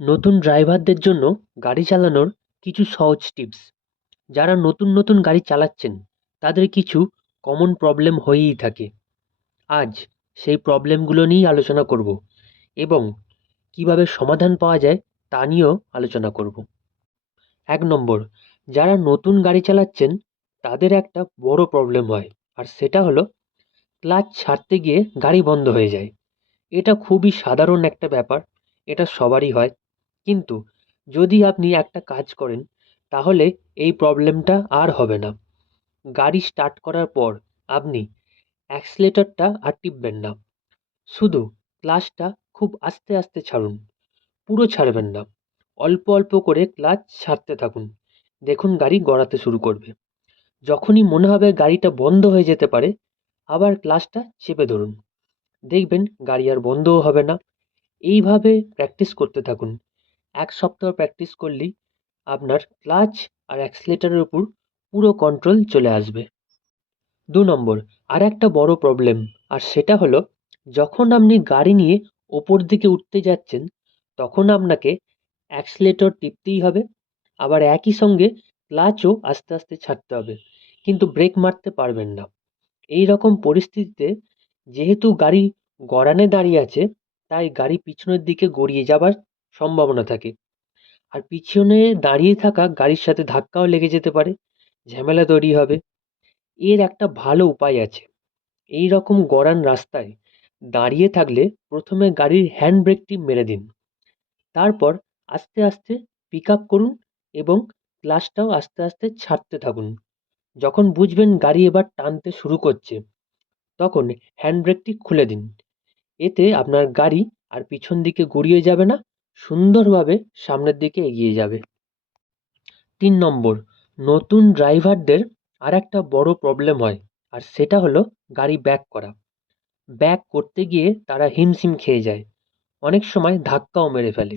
নতুন ড্রাইভারদের জন্য গাড়ি চালানোর কিছু সহজ টিপস। যারা নতুন নতুন গাড়ি চালাচ্ছেন তাদের কিছু কমন প্রবলেম হয়েই থাকে। আজ সেই প্রবলেমগুলো নিয়েই আলোচনা করব এবং কিভাবে সমাধান পাওয়া যায় তা নিয়েও আলোচনা করব। ১ নম্বর, যারা নতুন গাড়ি চালাচ্ছেন তাদের একটা বড় প্রবলেম হয়, আর সেটা হলো ক্লাচ ছাড়তে গিয়ে গাড়ি বন্ধ হয়ে যায়। এটা খুবই সাধারণ একটা ব্যাপার, এটা সবারই হয়। কিন্তু যদি আপনি একটা কাজ করেন তাহলে এই প্রবলেমটা আর হবে না। গাড়ি স্টার্ট করার পর আপনি অ্যাক্সিলারেটরটা আর টিপবেন না, শুধু ক্লাচটা খুব আস্তে আস্তে ছাড়ুন। পুরো ছাড়বেন না, অল্প অল্প করে ক্লাচ ছাড়তে থাকুন। দেখুন গাড়ি গড়াতে শুরু করবে। যখনই মনে হবে গাড়িটা বন্ধ হয়ে যেতে পারে, আবার ক্লাচটা চেপে ধরুন। দেখবেন গাড়ি আর বন্ধও হবে না। এইভাবে প্র্যাকটিস করতে থাকুন। ১ সপ্তাহ প্র্যাকটিস করলেই আপনার ক্লাচ আর অ্যাক্সিলারেটরের উপর পুরো কন্ট্রোল চলে আসবে। ২ নম্বর, আর একটা বড় প্রবলেম, আর সেটা হলো যখন আপনি গাড়ি নিয়ে ওপর দিকে উঠতে যাচ্ছেন তখন আপনাকে অ্যাক্সিলারেটর টিপতেই হবে, আবার একই সঙ্গে ক্লাচও আস্তে আস্তে ছাড়তে হবে, কিন্তু ব্রেক মারতে পারবেন না। এই রকম পরিস্থিতিতে যেহেতু গাড়ি গড়ানে দাঁড়িয়ে আছে, তাই গাড়ি পিছনের দিকে গড়িয়ে যাবার সম্ভাবনা থাকে। আর পিছনে দাঁড়িয়ে থাকা গাড়ির সাথে ধাক্কাও লেগে যেতে পারে, ঝামেলা তৈরি হবে। এর একটা ভালো উপায় আছে। এই রকম গড়ান রাস্তায় দাঁড়িয়ে থাকলে প্রথমে গাড়ির হ্যান্ড ব্রেকটি মেরে দিন, তারপর আস্তে আস্তে পিক আপ করুন এবং ক্লাচটাও আস্তে আস্তে ছাড়তে থাকুন। যখন বুঝবেন গাড়ি এবার টানতে শুরু করছে তখন হ্যান্ড ব্রেকটি খুলে দিন। এতে আপনার গাড়ি আর পিছন দিকে গড়িয়ে যাবে না, সুন্দরভাবে সামনের দিকে এগিয়ে যাবে। ৩ নম্বর, নতুন ড্রাইভারদের আর একটা বড় প্রবলেম হয়, আর সেটা হলো গাড়ি ব্যাক করা। ব্যাক করতে গিয়ে তারা হিমশিম খেয়ে যায়, অনেক সময় ধাক্কাও মেরে ফেলে।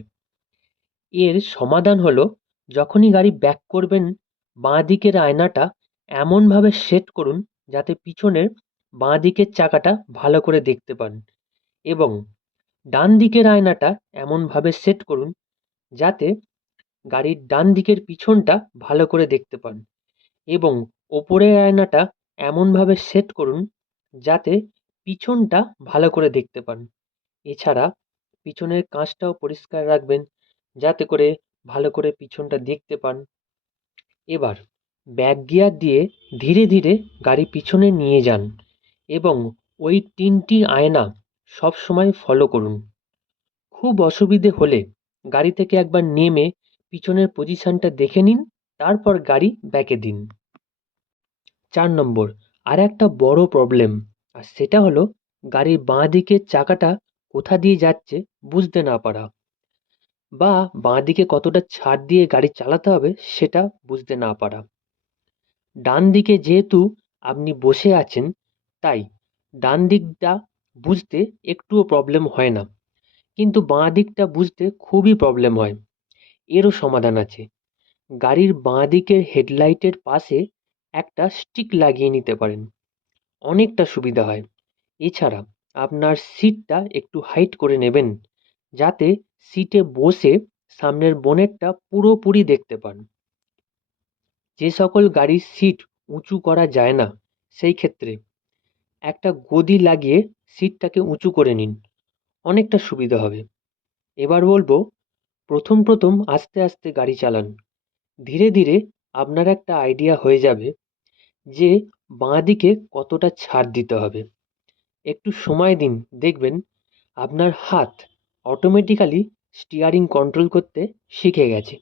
এর সমাধান হলো যখনই গাড়ি ব্যাক করবেন, বাঁ দিকের আয়নাটা এমনভাবে সেট করুন যাতে পিছনের বাঁ দিকের চাকাটা ভালো করে দেখতে পান, এবং ডান দিকের আয়নাটা এমনভাবে সেট করুন যাতে গাড়ির ডান দিকের পিছনটা ভালো করে দেখতে পান, এবং ওপরের আয়নাটা এমনভাবে সেট করুন যাতে পিছনটা ভালো করে দেখতে পান। এছাড়া পিছনের কাঁচটাও পরিষ্কার রাখবেন যাতে করে ভালো করে পিছনটা দেখতে পান। এবার ব্যাক গিয়ার দিয়ে ধীরে ধীরে গাড়ি পিছনে নিয়ে যান এবং ওই ৩টি আয়না সবসময় ফলো করুন। খুব অসুবিধে হলে গাড়ি থেকে একবার নেমে পিছনের পজিশনটা দেখে নিন, তারপর গাড়ি ব্যাকে দিন। ৪ নম্বর, আর একটা বড় প্রবলেম, আর সেটা হলো গাড়ির বাঁ দিকের চাকাটা কোথা দিয়ে যাচ্ছে বুঝতে না পারা, বা বাঁ দিকে কতটা ছাড় দিয়ে গাড়ি চালাতে হবে সেটা বুঝতে না পারা। ডান দিকে যেহেতু আপনি বসে আছেন, তাই ডান দিকটা বুঝতে একটুও প্রবলেম হয় না, কিন্তু বাঁ দিকটা বুঝতে খুবই প্রবলেম হয়। এরও সমাধান আছে। গাড়ির বাঁ দিকের হেডলাইটের পাশে একটা স্টিক লাগিয়ে নিতে পারেন, অনেকটা সুবিধা হয়। এছাড়া আপনার সিটটা একটু হাইট করে নেবেন যাতে সিটে বসে সামনের বোনেটটা পুরোপুরি দেখতে পান। যে সকল গাড়ির সিট উঁচু করা যায় না, সেই ক্ষেত্রে একটা গদি লাগিয়ে সিটটাকে উঁচু করে নিন, অনেকটা সুবিধা হবে। এবার বলবো, প্রথম প্রথম আস্তে আস্তে গাড়ি চালান। ধীরে ধীরে আপনার একটা আইডিয়া হয়ে যাবে যে বাঁ দিকে কতটা ছাড় দিতে হবে। একটু সময় দিন, দেখবেন আপনার হাত অটোমেটিক্যালি স্টিয়ারিং কন্ট্রোল করতে শিখে গেছে।